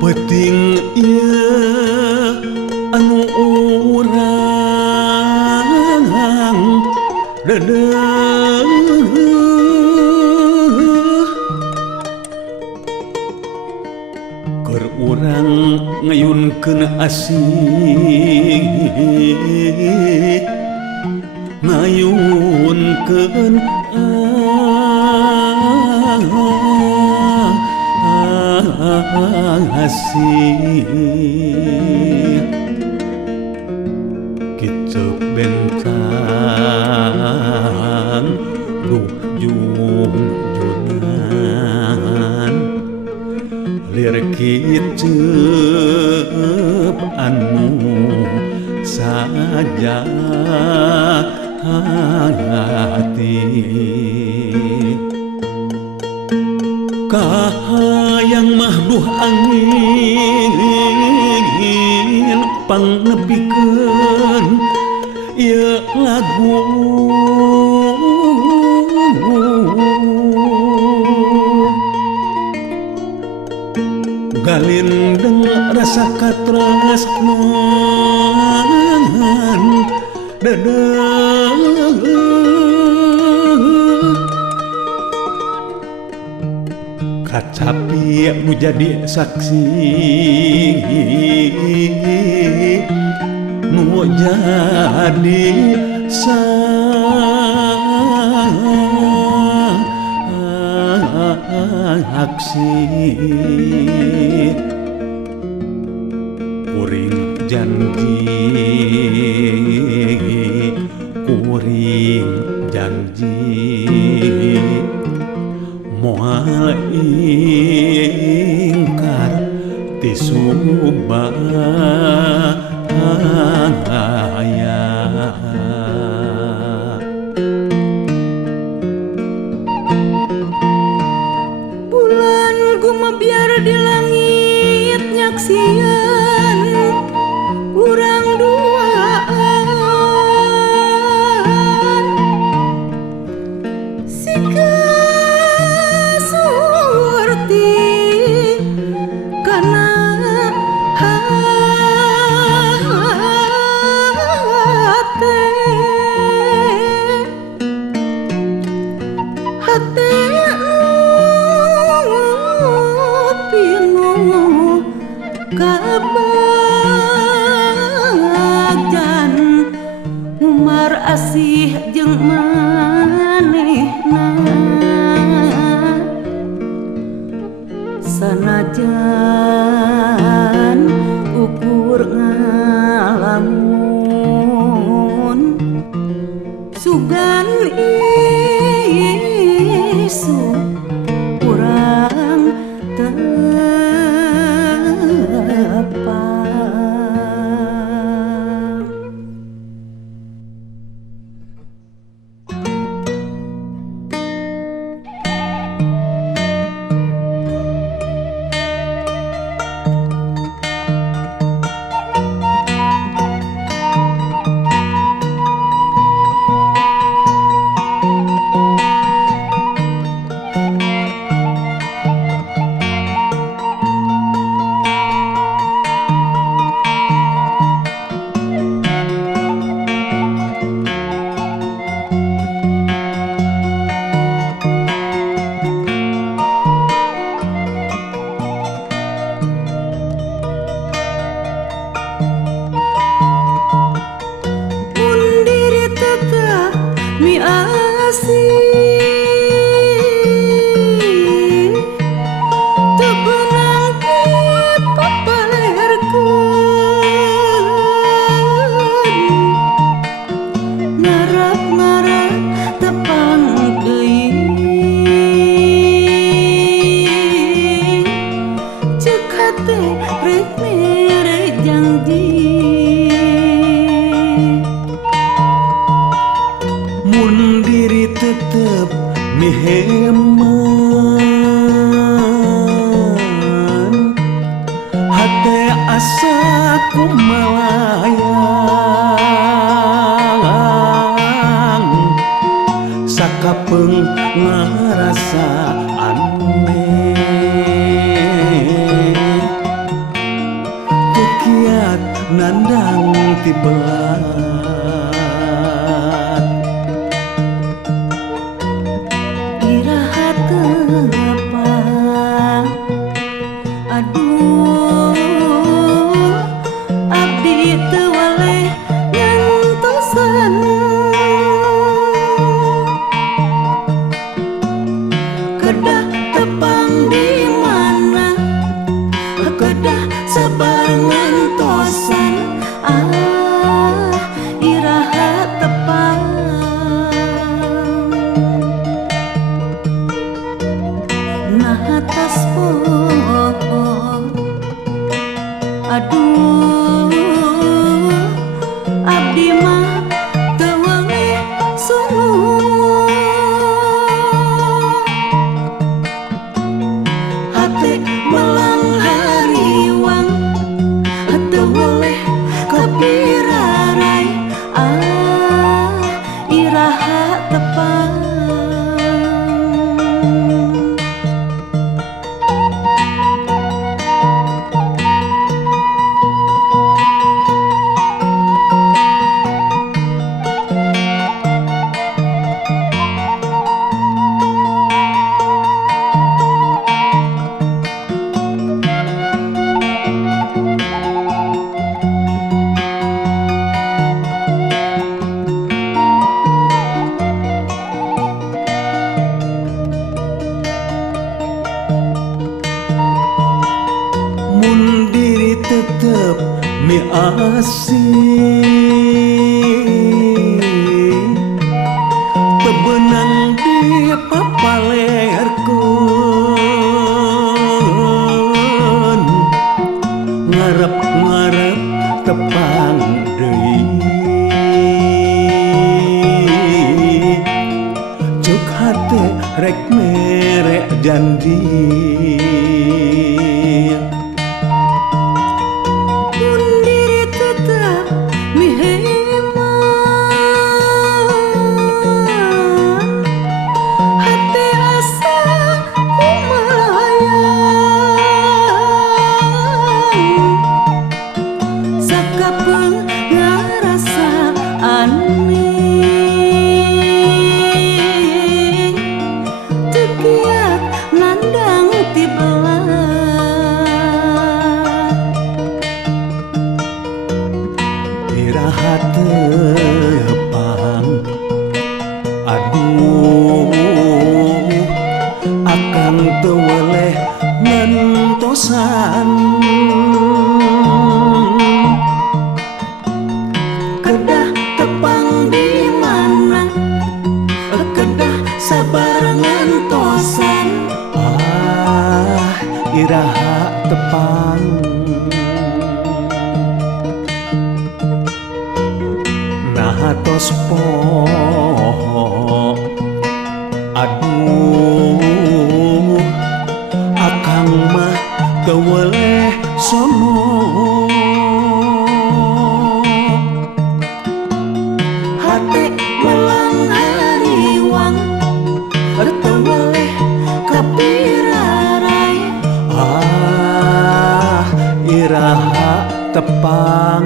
Peting ieu anu urang dedeuh keur urang ngayunkeun asih ngayunkeun asih kicep bentang duh junjunan lir kicep anu saja hati kahayang mahduh angin pangnepikeun ieu lagu galindeng rasa katresnan dedeuh kacapi nu jadi saksi nu jadi saksi kuring janji moal ingkar ti subahaya bulan gumabiar di langit nyaksian urang duaan sika kabajan umar asih jeung manehna sanajan ukur ngalamun sugan isu urang miheman ngarasaan kekiat nandang ti belat iraha tepang aduh abdi teu waleh ngantosan kedah tepang di mana kedah sabar ngantosan iraha tepang nah atas pohon aduh abdi mah teu wengi suluh hate melang hariwang teu boleh kapirarai iraha tepang mun diri tetep miasih tebenang di papalerkeun ngarep-ngarep tepang deui ceuk hate rek mere janji mun diri tetap miheman hati asa kumalayang sakapeung ngarasaan teu kiat nandang ti belat iraha tepang aduh akan teu weleh ngantosan kedah tepang di mana kedah sabar ngantosan iraha tepang nah tos poho aduh akang mah teu weleh sono hati melang hariwang teu weleh kapirarai iraha tepang